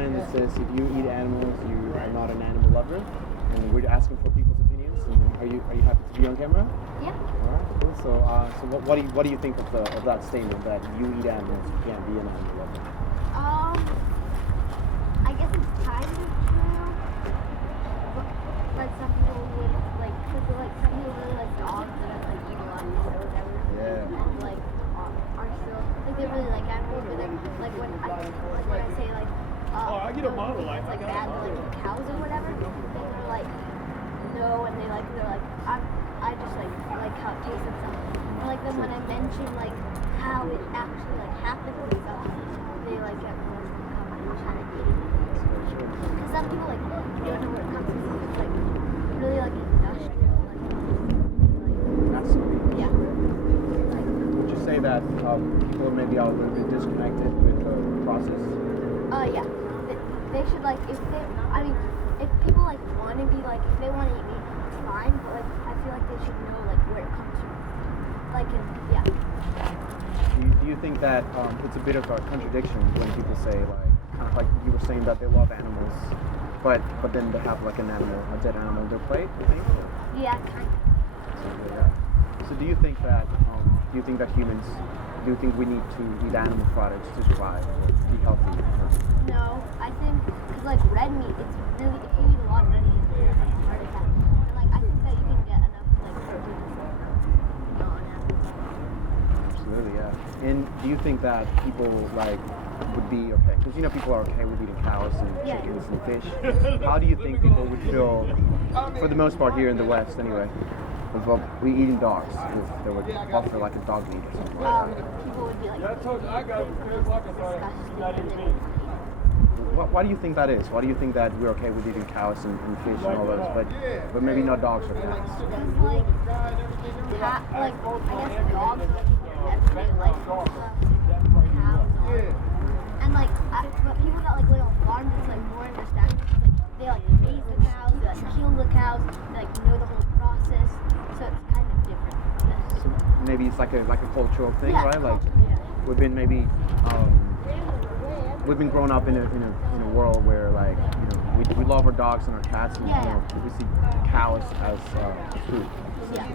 sign that says if you eat animals, you are not an animal lover, and we're asking for people's opinions. And are you happy to be on camera? Yeah. All right, cool. So what do you think of that statement that you eat animals, you can't be an animal lover? I guess it's kind of true. But some people would cause some people really like dogs that eat a lot or whatever. Yeah. And are still they really like animals, but then when I say I get a model it's bad to eat cows or whatever, then they're like no, and they're like I just like how it tastes and stuff. Or then when I mention how it actually happens and stuff, they get more come and try to eat it. Because some people don't know where it comes from. It's really industrial. Absolutely. Yeah. Would you say that people maybe are a little bit disconnected with the process? Yeah. They should if people want to be if they want to eat meat, it's fine. But I feel they should know where it comes from. Yeah. Do you think that it's a bit of a contradiction when people say kind of like you were saying that they love animals, but then they have a dead animal on their plate? You think? Yeah, kind of. So do you think that humans? Do you think we need to eat animal products to survive or be healthy? No, I think because red meat, it's really if you eat a lot of red meat, you're gonna have a heart attack. And I think that you can get enough protein from non-animal. Absolutely, yeah. And do you think that people would be okay? Because people are okay with eating cows and chickens and fish. How do you think people would feel, for the most part here in the West anyway, of we eating dogs if they would offer a dog meat or something? People would be Why do you think that is? Why do you think that we're okay with eating cows and fish and all those, but maybe not dogs or cats? I guess dogs everyday life cows and but people that live on farms it's more understanding. They raise the cows, they kill the cows, they know the whole process, so it's kind of different. So maybe it's like a cultural thing, yeah, right? We've been maybe we've been growing up in a world where we love our dogs and our cats, and we see cows as food. Yeah.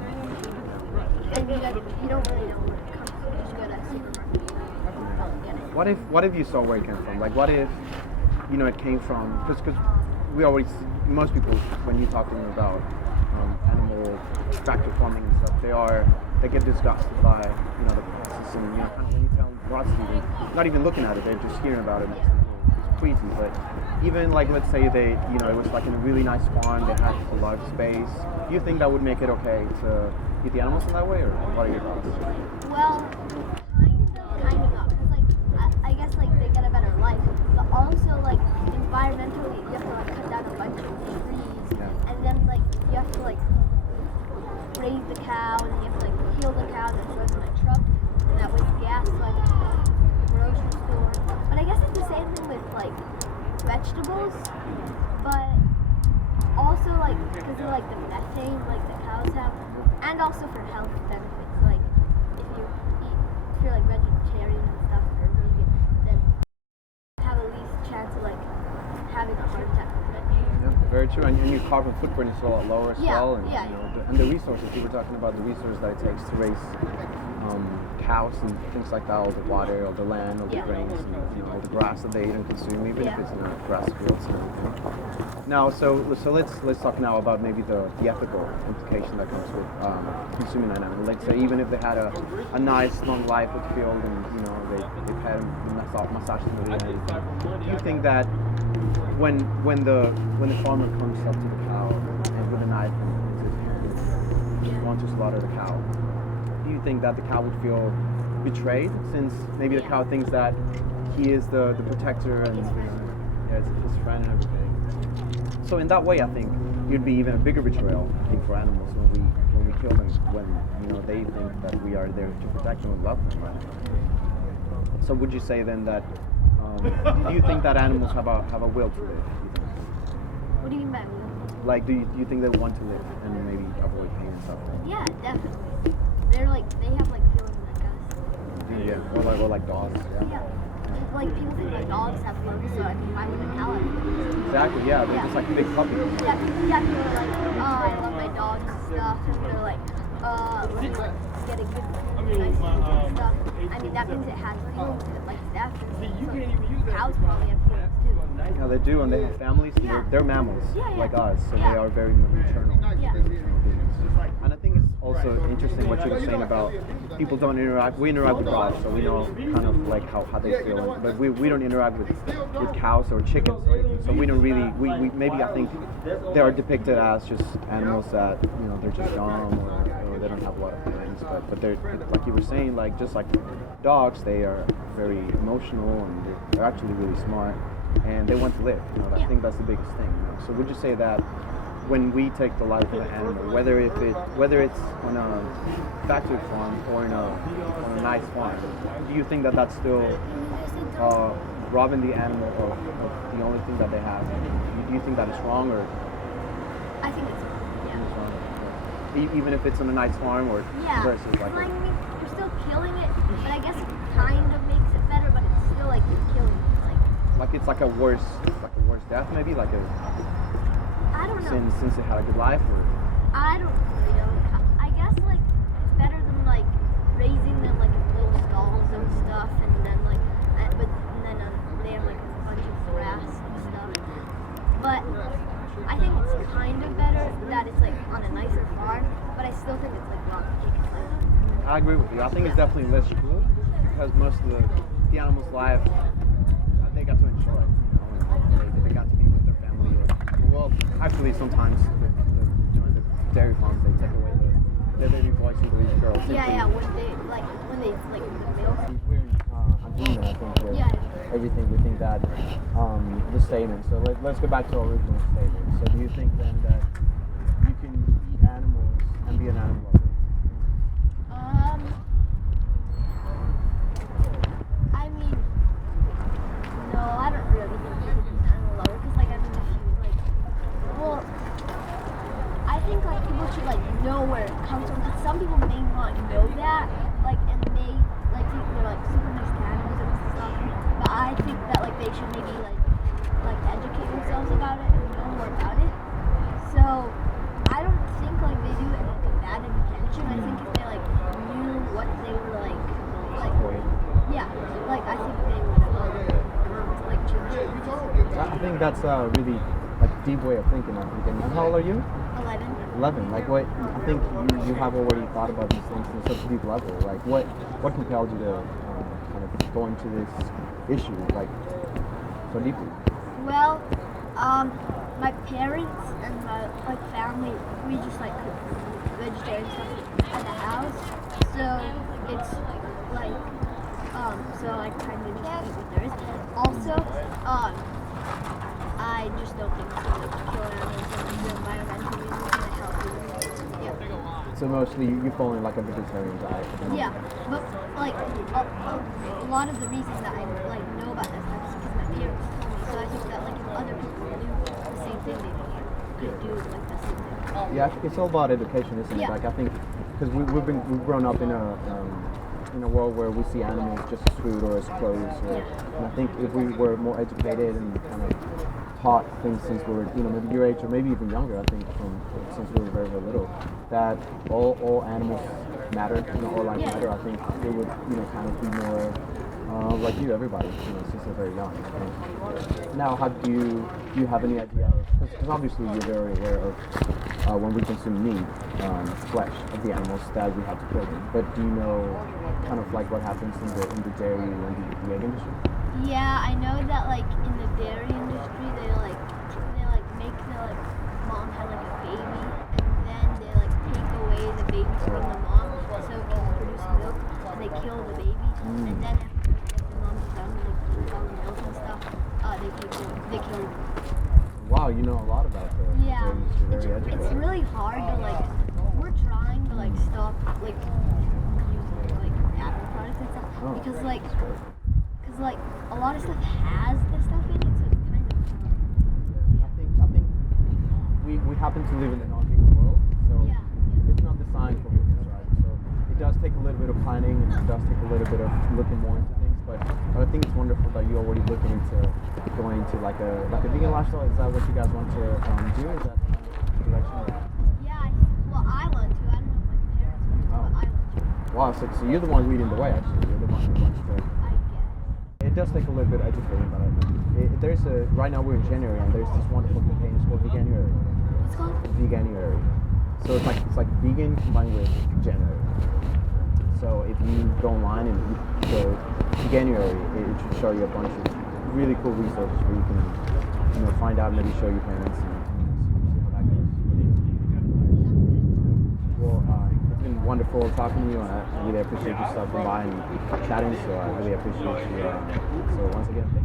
And you don't really know where it comes from. You just go to a supermarket and get it. What if you saw where it came from? What if it came from? Because we always, most people, when you talk to them about animal factory farming and stuff, they get disgusted by the process, and kind of when you tell them what's not even looking at it, they're just hearing about it. It's queasy. But even let's say they it was in a really nice farm, they had a large space. Do you think that would make it okay to eat the animals in that way, or what are your thoughts? Well, kind of not, because I guess they get a better life, but also environmentally you have to cut down a bunch of trees, and then you have to raise the cow, and then you have to kill the cow, and then throw it in a truck, and that wastes gas the grocery store. But I guess it's the same thing with vegetables, but also because of the methane the cows have, and also for health benefits. If you're vegetarian and stuff or vegan, then you have at least chance of having a heart attack. Yeah, very true. And your carbon footprint is a lot lower as well. And, and the resources, you were talking about the resources that it takes to raise cows and things like that, all the water, all the land, all the grains, and all the grass that they eat and consume, even if it's in a grass fields and everything. Now, so let's talk now about maybe the ethical implication that comes with consuming an animal. Let's say even if they had a nice long life with field and they've had massage them and everything. Do you think that when the farmer comes up to the cow and with a knife and wants to slaughter the cow, do you think that the cow would feel betrayed, since maybe the cow thinks that he is the protector and his friend and everything? So in that way, I think it'd be even a bigger betrayal, I think, for animals when we kill them, when they think that we are there to protect them and love them. Right? So would you say then that do you think that animals have a will to live? What do you mean by will? Do you think they want to live and maybe avoid pain and suffering? Yeah, definitely. They have feelings like us. Yeah, or like dogs. Yeah. like people think that dogs have fur, so I mean, why wouldn't a cow have fur? Exactly, yeah, they're just like big puppies. Yeah, people are like, oh, I love my dogs and stuff, and they're like, it's getting good, nice and stuff. I mean, that means it has feelings to it, like stuff. So cows probably have feelings too. Yeah, they do, and they have families. And Yeah. they're mammals, Yeah, yeah. like us, so Yeah. they are very maternal. Yeah. Very maternal beings. And I think it's also interesting what you were saying about people don't interact. We interact with dogs, so we know kind of like how they feel, but we don't interact with cows or chickens or anything. So we don't really. We maybe I think they are depicted as just animals that they're just dumb or they don't have a lot of feelings. But they're like you were saying, like just like dogs, they are very emotional and they're actually really smart. And they want to live. I think that's the biggest thing. So would you say that when we take the life of an animal, whether it's on a factory farm or on a nice farm, do you think that that's still robbing the animal of the only thing that they have? Do you think that is wrong or? I think it's Even if it's on a nice farm or versus like. I mean, you're still killing it, but I guess it kind of makes it better, but it's still like you're killing it. Like it's like a worse death maybe, like I don't know. Since it had a good life, or I don't really know. I guess like it's better than like raising them like in little stalls and stuff, and then like they have like a bunch of grass and stuff. But I think it's kind of better that it's like on a nicer farm. But I still think it's like wrong to take it like. I agree with you. I think it's definitely less cruel because most of the animals' life. They got to enjoy it, and they got to be with their family. Well, actually, sometimes the dairy farms they take away the baby boys and the baby girls. Yeah, when they the milk. We're in agreement, I think, with everything. We think that the statement. So let's go back to our original statement. So do you think then that you can eat animals and be an animal lover? I mean. No, I don't really think you can be an animal lover because, like, I mean, if you, like, well, I think, like, people should, like, know where it comes from because some people may not know that, like, and may, like, think they're, like, super nice to animals and stuff, but I think that, like, they should maybe, like educate themselves about it and know more about it. So, I don't think, like, they do it with a bad intention. I think if they, like, knew what they were, like, yeah, like, I think they would, I think that's a really deep way of thinking. And how old are you? 11. 11. Like what? I think you have already thought about these things on such a deep level. Like what compelled you to kind of go into this issue like so deeply? Well, my parents and my family, we just cook vegetarian stuff in the house. So it's so I kind of just eat what there is. Also, I just don't think it's going to kill animals and the environmental reasons and the health reasons. Yeah. So mostly you fall in like a vegetarian diet. Yeah, but a lot of the reasons that I know about that stuff is because my parents told me. So I think that if other people do the same thing, they could do the same thing. Yeah, it's all about education, isn't it? Yeah. Like I think because we've grown up in a world where we see animals just as food or as clothes. And I think if we were more educated and kind of taught things since we were, maybe your age or maybe even younger, I think since we were very, very little, that all animals matter, all life matter, I think it would, kind of be more like everybody, since they're very young. Now, do you have any idea of, because obviously you're very aware of when we consume meat, flesh of the animals that we have to kill them, but do you know kind of what happens in the dairy and the egg industry? Yeah, I know that in the dairy industry they make the mom have a baby and then they take away the baby from the mom so it can produce milk and they kill the baby and then after the mom's done with all the milk and stuff, they kill the baby. Wow, you know a lot about the yeah. Very educated. It's really hard to we're trying to stop using animal products and stuff because a lot of stuff has this stuff in it, so it's kind of I think we happen to live in a non-vegan world, so it's not designed for vegans, right? So it does take a little bit of planning and it does take a little bit of looking more into things, but I think think it's wonderful that you're already looking into going into like a vegan lifestyle. Is that what you guys want to do? Is that the direction? Yeah, well, I want to. I don't know if my parents want to, but I want to. Wow, so you're the one leading the way, actually. You're the one who wants to. I guess. It does take a little bit of educating, but right now we're in January, and there's this wonderful campaign. It's called Veganuary. What's it called? Veganuary. So it's like vegan combined with January. So if you go online and you go Veganuary, it should show you a bunch of really cool resources where you can find out, maybe show your parents and see how that goes. Well, it's been wonderful talking to you, and I really appreciate you stopping by and chatting. So I really appreciate you. So once again, thank you.